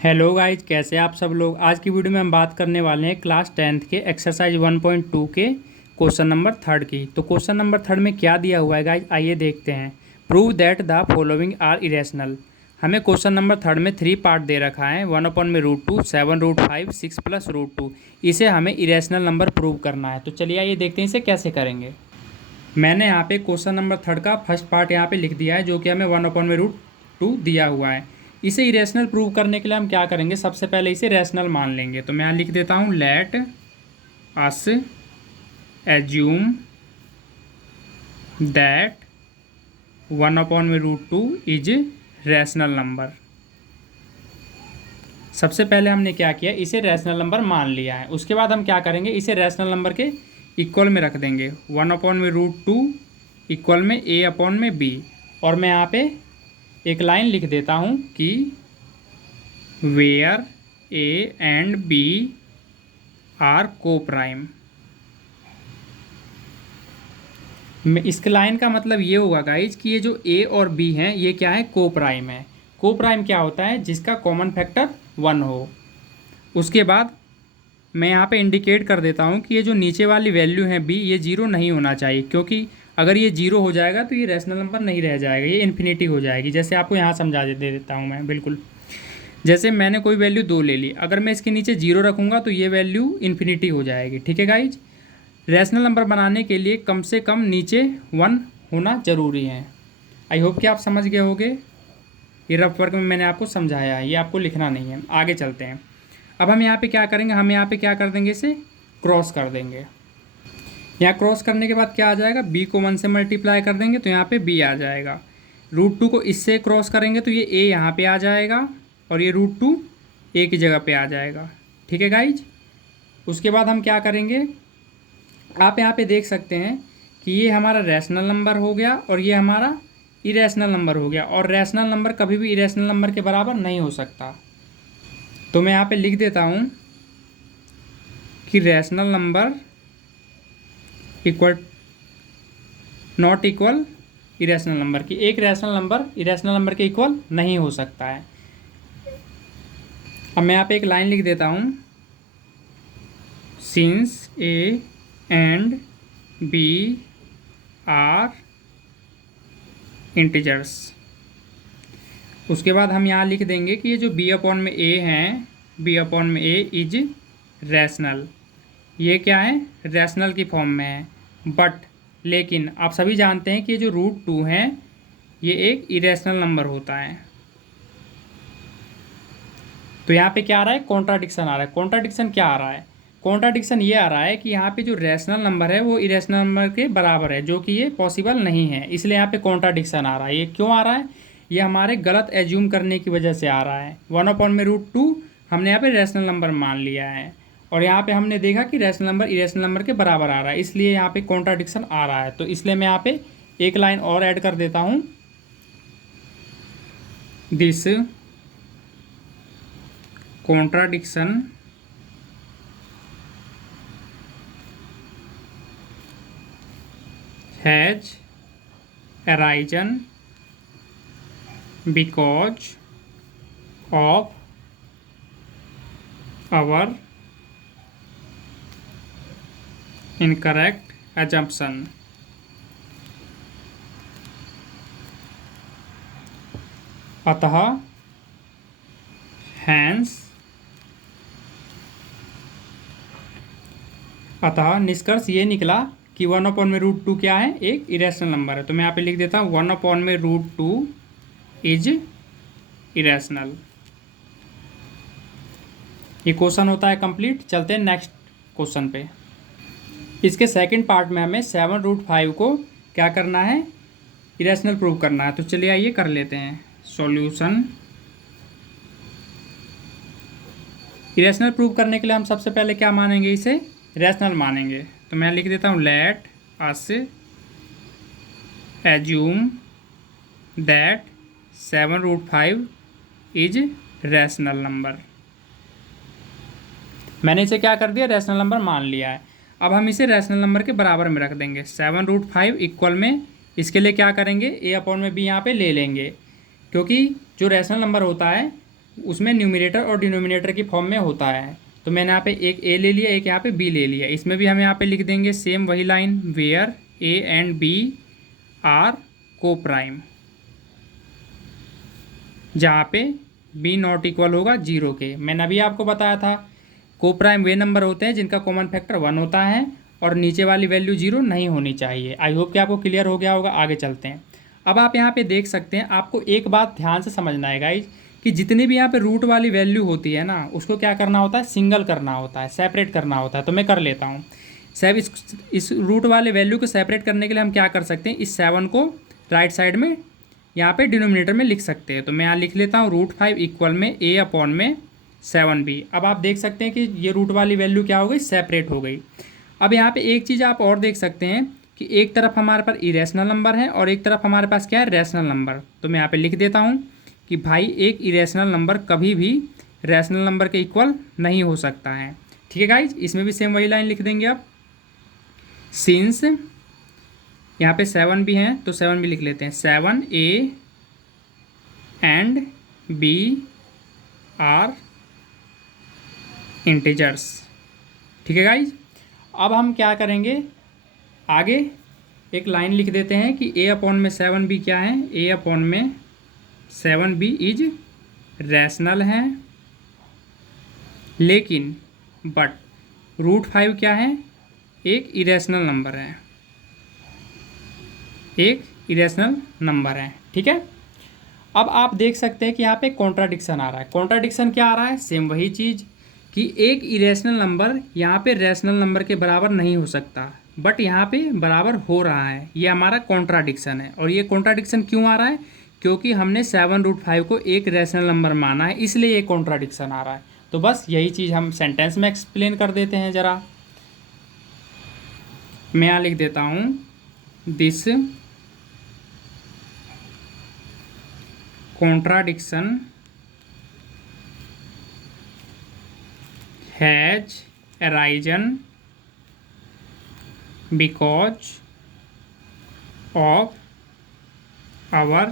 Hello guys, कैसे आप सब लोग। आज की वीडियो में हम बात करने वाले हैं क्लास 10th के एक्सरसाइज 1.2 के क्वेश्चन नंबर 3 की। तो क्वेश्चन नंबर 3 में क्या दिया हुआ है गाइज, आइए देखते हैं। Prove that the following are irrational. हमें क्वेश्चन नंबर 3 में 3 पार्ट दे रखा है, 1/√2, 7√5, 6+√2। इसे हमें इरेशनल नंबर प्रूव करना है। तो चलिए आइए देखते हैं इसे कैसे करेंगे। मैंने यहाँ पे क्वेश्चन नंबर 3 का फर्स्ट पार्ट यहाँ पे लिख दिया है, जो कि हमें 1/√2 दिया हुआ है। इसे इरेशनल प्रूव करने के लिए हम क्या करेंगे, सबसे पहले इसे रैशनल मान लेंगे। तो मैं यहाँ लिख देता हूँ, late us assume that 1/√2 is rational number. सबसे पहले हमने क्या किया, इसे रैशनल नंबर मान लिया है। उसके बाद हम क्या करेंगे, इसे रैशनल नंबर के इक्वल में रख देंगे। 1/√2 इक्वल में a/b। और मैं यहाँ पे एक लाइन लिख देता हूँ कि where a and b are coprime. इस लाइन का मतलब ये होगा गाइज कि ये जो a और b हैं ये क्या है, को प्राइम है। को प्राइम क्या होता है, जिसका कॉमन फैक्टर 1 हो। उसके बाद मैं यहाँ पे इंडिकेट कर देता हूँ कि ये जो नीचे वाली वैल्यू है b, ये 0 नहीं होना चाहिए, क्योंकि अगर ये 0 हो जाएगा तो ये रैशनल नंबर नहीं रह जाएगा, ये इन्फिनिटी हो जाएगी। जैसे आपको यहाँ समझा दे देता हूँ मैं बिल्कुल। जैसे मैंने कोई वैल्यू 2 ले ली, अगर मैं इसके नीचे 0 रखूँगा तो ये वैल्यू इन्फिनिटी हो जाएगी। ठीक है गाइज, रैशनल नंबर बनाने के लिए कम से कम नीचे 1 होना ज़रूरी है। आई होप कि आप समझ गए होंगे। ये रफ वर्क में मैंने आपको समझाया है, ये आपको लिखना नहीं है। आगे चलते हैं। अब हम यहाँ पे क्या करेंगे, हम यहाँ पे क्या कर देंगे, इसे क्रॉस कर देंगे। यहाँ क्रॉस करने के बाद क्या आ जाएगा, b को 1 से मल्टीप्लाई कर देंगे तो यहाँ पे b आ जाएगा। √2 को इससे क्रॉस करेंगे तो ये a यहाँ पे आ जाएगा, और ये √2 a की जगह पे आ जाएगा। ठीक है गाइज। उसके बाद हम क्या करेंगे, आप यहाँ पे देख सकते हैं कि ये हमारा रैशनल नंबर हो गया और ये हमारा इरेशनल नंबर हो गया। और रैशनल नंबर कभी भी इरेशनल नंबर के बराबर नहीं हो सकता। तो मैं यहाँ पे लिख देता हूँ कि rational number equal not equal irrational number, की एक रैशनल नंबर इरेशनल नंबर के इक्वल नहीं हो सकता है। अब मैं यहाँ पे एक लाइन लिख देता हूँ, since a and b are integers. उसके बाद हम यहाँ लिख देंगे कि ये जो b/a हैं, b/a इज रैशनल। ये क्या है, रैशनल की फॉर्म में है। बट लेकिन आप सभी जानते हैं कि ये जो √2 है ये एक इरेशनल नंबर होता है। तो यहाँ पे क्या आ रहा है, कॉन्ट्राडिक्शन आ रहा है। कॉन्ट्राडिक्शन क्या आ रहा है, कॉन्ट्राडिक्शन ये आ रहा है कि यहाँ पे जो रैशनल नंबर है वो इरेशनल नंबर के बराबर है, जो कि ये पॉसिबल नहीं है। इसलिए यहाँ पे कॉन्ट्राडिक्शन आ रहा है। ये क्यों आ रहा है, ये हमारे गलत एज्यूम करने की वजह से आ रहा है। 1/√2 हमने यहाँ पे रैशनल नंबर मान लिया है, और यहाँ पे हमने देखा कि रैशनल नंबर इरेशनल नंबर के बराबर आ रहा है, इसलिए यहाँ पे कॉन्ट्राडिक्शन आ रहा है। तो इसलिए मैं यहाँ पे एक लाइन और ऐड कर देता हूँ, this contradiction has arisen because of our incorrect assumption। अतः हैंस अतः निष्कर्ष ये निकला कि 1/√2 क्या है, एक इरेशनल नंबर है। तो मैं यहाँ पे लिख देता हूँ 1/√2 इज इरेशनल। ये क्वेश्चन होता है कंप्लीट। चलते हैं नेक्स्ट क्वेश्चन पे। इसके सेकंड पार्ट में हमें 7√5 को क्या करना है, इरेशनल प्रूव करना है। तो चलिए आइए कर लेते हैं सॉल्यूशन। इरेशनल प्रूव करने के लिए हम सबसे पहले क्या मानेंगे, इसे रैशनल मानेंगे। तो मैं लिख देता हूँ, late us assume that 7√5 is rational number. मैंने इसे क्या कर दिया, रैशनल नंबर मान लिया है। अब हम इसे रैशनल नंबर के बराबर में रख देंगे। 7√5 इक्वल में इसके लिए क्या करेंगे, a/b यहाँ पे ले लेंगे, क्योंकि जो रैशनल नंबर होता है उसमें न्यूमरेटर और डिनोमिनेटर की फॉर्म में होता है। तो मैंने यहाँ पे एक ए ले लिया, एक यहाँ पे बी ले लिया। इसमें भी हम यहाँ पे लिख देंगे सेम वही line, where a and b are coprime, जहाँ पे बी नॉट इक्वल होगा 0 के। मैंने अभी आपको बताया था को प्राइम वे नंबर होते हैं जिनका कॉमन फैक्टर 1 होता है और नीचे वाली वैल्यू 0 नहीं होनी चाहिए। आई होप कि आपको क्लियर हो गया होगा। आगे चलते हैं। अब आप यहाँ पे देख सकते हैं, आपको एक बात ध्यान से समझना है गाइज कि जितनी भी यहाँ पे रूट वाली वैल्यू होती है ना, उसको क्या करना होता है, सिंगल करना होता है, सेपरेट करना होता है। तो मैं कर लेता हूँ इस रूट वाले वैल्यू को सेपरेट करने के लिए हम क्या कर सकते हैं, इस 7 को राइट साइड में यहाँ पे डिनोमिनेटर में लिख सकते हैं। तो मैं यहाँ लिख लेता हूँ √5 इक्वल में a अपॉन में 7b। अब आप देख सकते हैं कि ये रूट वाली वैल्यू क्या हो गई, सेपरेट हो गई। अब यहाँ पे एक चीज़ आप और देख सकते हैं कि एक तरफ हमारे पास इरेशनल नंबर है और एक तरफ हमारे पास क्या है, रैशनल नंबर। तो मैं यहाँ पे लिख देता हूँ कि भाई एक इरेशनल नंबर कभी भी रैशनल नंबर के इक्वल नहीं हो सकता है। ठीक है गाइज, इसमें भी सेम वही लाइन लिख देंगे आप। सिंस यहाँ पे 7 भी हैं तो 7 भी लिख लेते हैं, 7a and b are integers. ठीक है गाइज, अब हम क्या करेंगे, आगे एक लाइन लिख देते हैं कि a अपॉन में 7b क्या है, a अपॉन में 7b इज रैशनल है, लेकिन बट √5 क्या है, एक इरेशनल नंबर है, एक इरेशनल नंबर है। ठीक है, अब आप देख सकते हैं कि यहाँ पे कॉन्ट्राडिक्शन आ रहा है। कॉन्ट्राडिक्शन क्या आ रहा है, सेम वही चीज़ कि एक इरेशनल नंबर यहाँ पे रैशनल नंबर के बराबर नहीं हो सकता, बट यहाँ पे बराबर हो रहा है। ये हमारा कॉन्ट्राडिक्शन है। और ये कॉन्ट्राडिक्शन क्यों आ रहा है, क्योंकि हमने 7√5 को एक रैशनल नंबर माना है, इसलिए ये कॉन्ट्राडिक्शन आ रहा है। तो बस यही चीज़ हम सेंटेंस में एक्सप्लेन कर देते हैं ज़रा। मैं यहाँ लिख देता हूँ, this contradiction has arisen because of our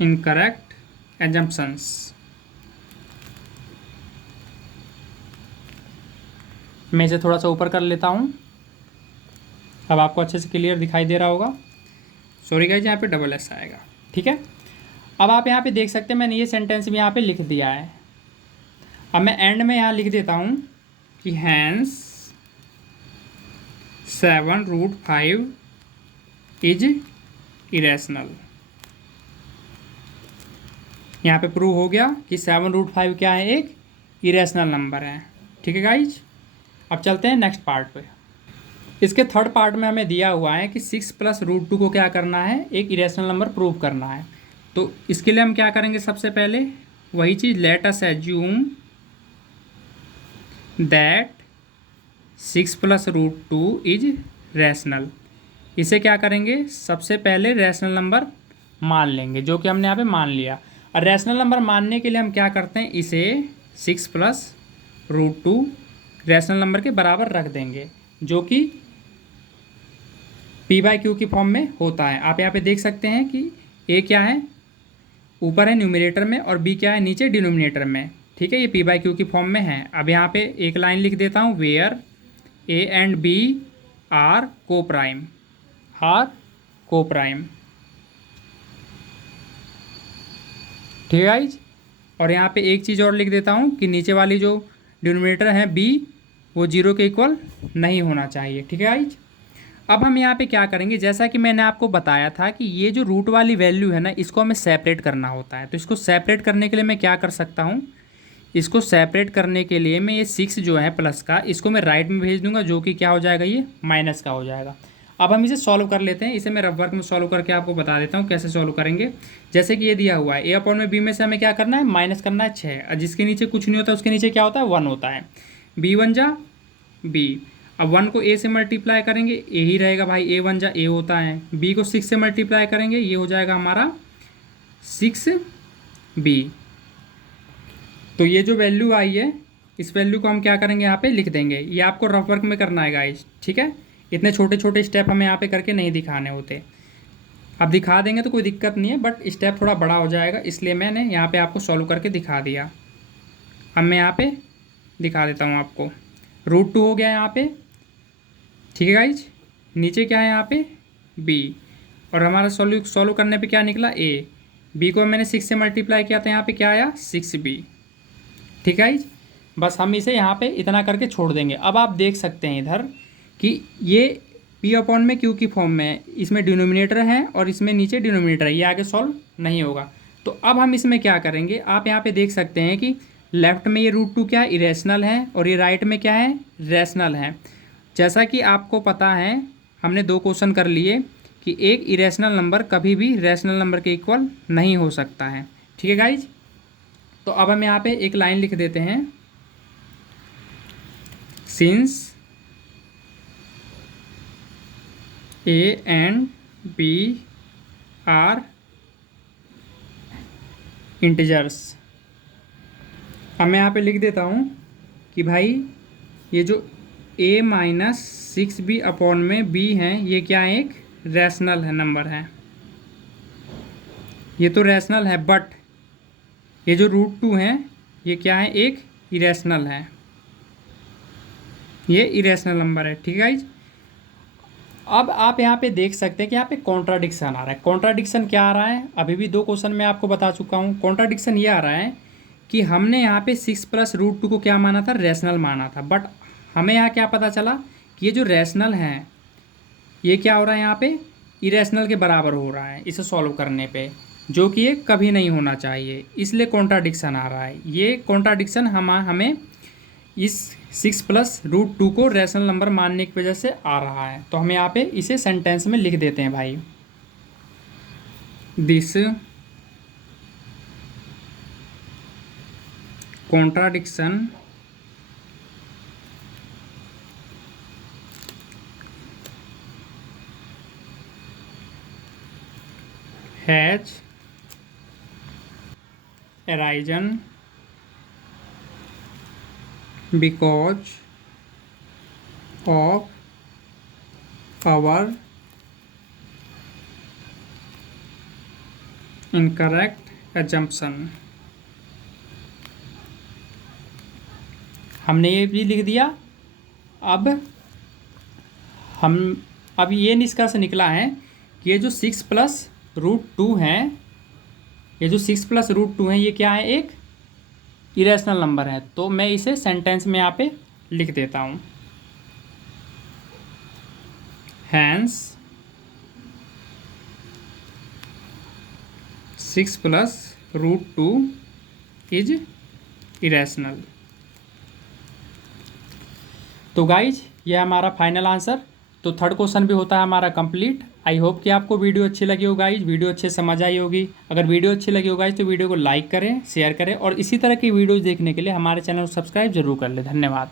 incorrect assumptions। मैं इसे थोड़ा सा ऊपर कर लेता हूँ, अब आपको अच्छे से क्लियर दिखाई दे रहा होगा। सॉरी गाइज, यहाँ पे डबल एस आएगा। ठीक है, अब आप यहाँ पे देख सकते हैं मैंने ये सेंटेंस भी यहाँ पे लिख दिया है। अब मैं एंड में यहाँ लिख देता हूँ कि हैंस 7√5 इज इरेशनल। यहाँ पे प्रूव हो गया कि 7√5 क्या है, एक इरेशनल नंबर है। ठीक है गाइज, अब चलते हैं नेक्स्ट पार्ट पे। इसके थर्ड पार्ट में हमें दिया हुआ है कि 6 + √2 को क्या करना है, एक इरेशनल नंबर प्रूव करना है। तो इसके लिए हम क्या करेंगे, सबसे पहले वही चीज़, let us assume that 6 + √2 is rational. इसे क्या करेंगे, सबसे पहले रैशनल नंबर मान लेंगे, जो कि हमने यहाँ पे मान लिया। और रैशनल नंबर मानने के लिए हम क्या करते हैं, इसे 6 + √2 रैशनल नंबर के बराबर रख देंगे, जो कि p/q की फॉर्म में होता है। आप यहाँ पे देख सकते हैं कि a क्या है, ऊपर है न्यूमरेटर में, और b क्या है, नीचे डिनोमिनेटर में। ठीक है, ये p/q की फॉर्म में है। अब यहाँ पे एक लाइन लिख देता हूँ, where a and b are coprime, ठीक है गाइज। और यहाँ पे एक चीज़ और लिख देता हूँ कि नीचे वाली जो डिनोमिनेटर है b, वो 0 के इक्वल नहीं होना चाहिए। ठीक है गाइज, अब हम यहाँ पे क्या करेंगे, जैसा कि मैंने आपको बताया था कि ये जो रूट वाली वैल्यू है ना, इसको हमें सेपरेट करना होता है। तो इसको सेपरेट करने के लिए मैं क्या कर सकता हूँ, इसको सेपरेट करने के लिए मैं ये 6 जो है प्लस का, इसको मैं राइट में भेज दूंगा, जो कि क्या हो जाएगा, ये माइनस का हो जाएगा। अब हम इसे सॉल्व कर लेते हैं। इसे मैं रफ वर्क में सॉल्व करके आपको बता देता हूँ कैसे सॉल्व करेंगे। जैसे कि ये दिया हुआ है, a अपॉन में b में से हमें क्या करना है, माइनस करना है 6, और जिसके नीचे कुछ नहीं होता उसके नीचे क्या होता है, 1 होता है। b1 जा b, अब 1 को a से मल्टीप्लाई करेंगे, a ही रहेगा भाई, a1 जा a होता है। b को 6 से मल्टीप्लाई करेंगे, ये हो जाएगा हमारा 6b। तो ये जो वैल्यू आई है, इस वैल्यू को हम क्या करेंगे, यहाँ पे लिख देंगे। ये आपको रफ वर्क में करना है गाइस, ठीक है। इतने छोटे छोटे स्टेप हमें यहाँ पे करके नहीं दिखाने होते। अब दिखा देंगे तो कोई दिक्कत नहीं है, बट स्टेप थोड़ा बड़ा हो जाएगा, इसलिए मैंने यहाँ पे आपको सॉल्व करके दिखा दिया। अब मैं यहाँ पे दिखा देता हूँ आपको। √2 हो गया यहाँ पे, ठीक है गाइज। नीचे क्या है यहाँ पे b, और हमारा सॉल्व करने पे क्या निकला a। b को मैंने 6 से मल्टीप्लाई किया था, यहाँ पे क्या आया 6b, ठीक है गाइज। बस हम इसे यहाँ पे इतना करके छोड़ देंगे। अब आप देख सकते हैं इधर कि ये p अपॉन में q की फॉर्म में है, इसमें डिनोमिनेटर है और इसमें नीचे डिनोमिनेटर है, ये आगे सॉल्व नहीं होगा। तो अब हम इसमें क्या करेंगे, आप यहाँ पे देख सकते हैं कि लेफ्ट में ये √2 क्या है, इरेशनल है, और ये राइट में क्या है, रैशनल है। जैसा कि आपको पता है, हमने 2 क्वेश्चन कर लिए कि एक इरेशनल नंबर कभी भी रैशनल नंबर के इक्वल नहीं हो सकता है, ठीक है गाइज। तो अब हम यहाँ पे एक लाइन लिख देते हैं, since a and b are integers. अब मैं यहाँ पे लिख देता हूँ कि भाई ये जो a माइनस 6b अपॉन में b है, ये क्या है, एक रैशनल है नंबर है, ये तो रैशनल है, बट ये जो √2 है ये क्या है, एक इरेशनल है, ये इरेशनल नंबर है, ठीक है गाइज। अब आप यहाँ पे देख सकते हैं कि यहाँ पे कॉन्ट्राडिक्शन आ रहा है। कॉन्ट्राडिक्शन क्या आ रहा है, अभी भी 2 क्वेश्चन में आपको बता चुका हूँ। कॉन्ट्राडिक्शन ये आ रहा है कि हमने यहाँ पे 6 + √2 को क्या माना था, रैशनल माना था, बट हमें यहाँ क्या पता चला कि ये जो रैशनल है ये क्या हो रहा है, यहाँ पे इरेशनल के बराबर हो रहा है इसे सॉल्व करने पे, जो कि ये कभी नहीं होना चाहिए, इसलिए कॉन्ट्राडिक्शन आ रहा है। ये कॉन्ट्राडिक्शन हमें इस 6 + √2 को रैशनल नंबर मानने की वजह से आ रहा है। तो हम यहाँ पे इसे सेंटेंस में लिख देते हैं भाई, this contradiction has arisen because of our incorrect assumption। हमने ये भी लिख दिया। अब ये निष्कर्ष निकला है कि ये जो 6 + √2 है, ये जो 6 + √2 है, ये क्या है, एक इरेशनल नंबर है। तो मैं इसे सेंटेंस में यहाँ पे लिख देता हूँ, हैंस 6 + √2 इज इरेशनल। तो गाइज ये हमारा फाइनल आंसर। तो थर्ड क्वेश्चन भी होता है हमारा कंप्लीट। आई होप कि आपको वीडियो अच्छी लगी हो गाइज, वीडियो अच्छे समझ आई होगी। अगर वीडियो अच्छी लगी हो गाइज तो वीडियो को लाइक करें, शेयर करें, और इसी तरह की वीडियोज़ देखने के लिए हमारे चैनल को सब्सक्राइब जरूर कर लें। धन्यवाद।